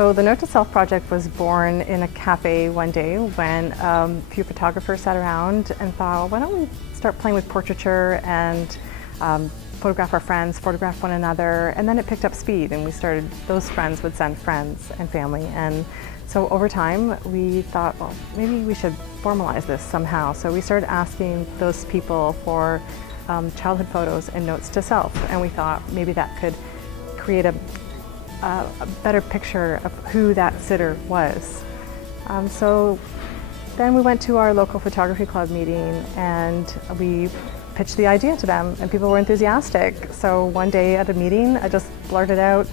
So the Note to Self project was born in a cafe one day when a few photographers sat around and thought, why don't we start playing with portraiture and photograph our friends, photograph one another, and then it picked up speed and we started, those friends would send friends and family. And so over time we thought, well, maybe we should formalize this somehow. So we started asking those people for childhood photos and notes to self, and we thought maybe that could create a better picture of who that sitter was. So then we went to our local photography club meeting and we pitched the idea to them and people were enthusiastic. So one day at a meeting I just blurted out,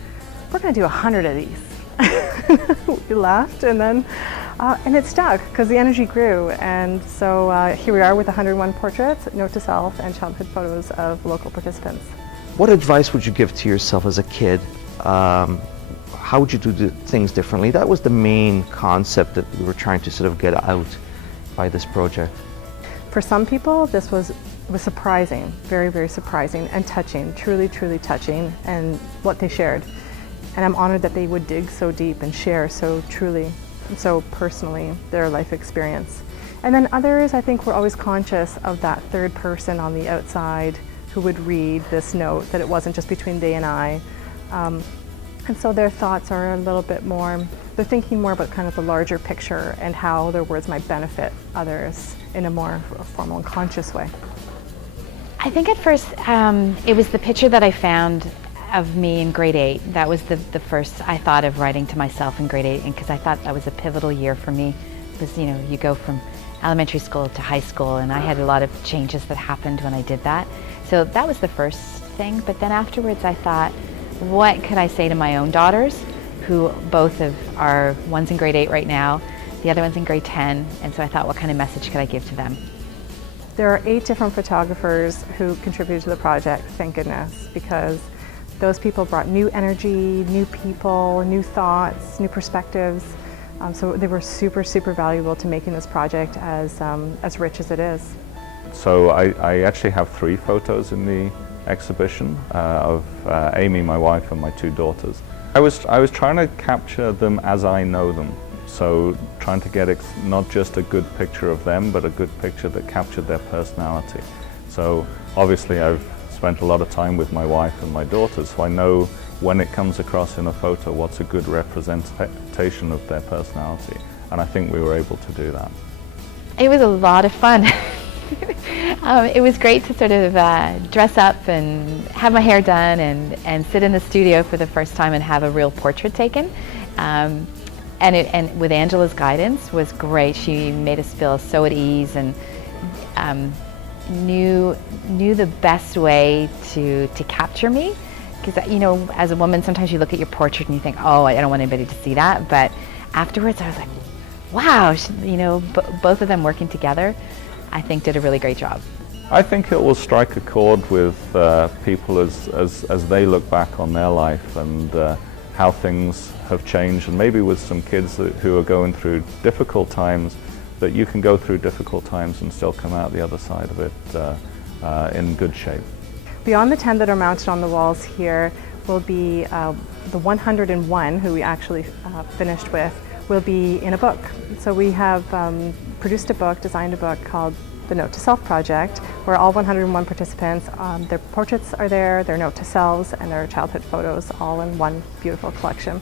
we're going to do 100 of these. We laughed and then and it stuck because the energy grew, and so here we are with 101 portraits, note to self, and childhood photos of local participants. What advice would you give to yourself as a kid? How would you do things differently? That was the main concept that we were trying to sort of get out by this project. For some people, this was surprising, very, very surprising and touching, truly, truly touching, and what they shared. And I'm honored that they would dig so deep and share so truly, so personally, their life experience. And then others, I think, were always conscious of that third person on the outside who would read this note, that it wasn't just between they and I. And so their thoughts are a little bit more, they're thinking more about kind of the larger picture and how their words might benefit others in a more formal and conscious way. I think at first it was the picture that I found of me in grade 8. That was the first I thought of writing to myself in grade 8, and because I thought that was a pivotal year for me. Because, you know, you go from elementary school to high school, and I had a lot of changes that happened when I did that. So that was the first thing, but then afterwards I thought, what could I say to my own daughters, who both are, one's in grade 8 right now, the other one's in grade 10, and so I thought, what kind of message could I give to them? There are 8 different photographers who contributed to the project, thank goodness, because those people brought new energy, new people, new thoughts, new perspectives. So they were super, super valuable to making this project as rich as it is. So I actually have 3 photos in the exhibition of Amy, my wife, and my 2 daughters. I was trying to capture them as I know them. So trying to get not just a good picture of them, but a good picture that captured their personality. So obviously I've spent a lot of time with my wife and my daughters, so I know when it comes across in a photo what's a good representation of their personality, and I think we were able to do that. It was a lot of fun. It was great to sort of dress up and have my hair done and sit in the studio for the first time and have a real portrait taken. And with Angela's guidance was great. She made us feel so at ease and knew the best way to capture me. Because, you know, as a woman, sometimes you look at your portrait and you think, oh, I don't want anybody to see that. But afterwards, I was like, wow, you know, both of them working together, I think did a really great job. I think it will strike a chord with people as they look back on their life and how things have changed, and maybe with some kids who are going through difficult times, that you can go through difficult times and still come out the other side of it in good shape. Beyond the 10 that are mounted on the walls here will be the 101 who we actually finished with will be in a book. So we have produced a book, designed a book called the Note to Self Project, where all 101 participants, their portraits are there, their note to selves, and their childhood photos all in one beautiful collection.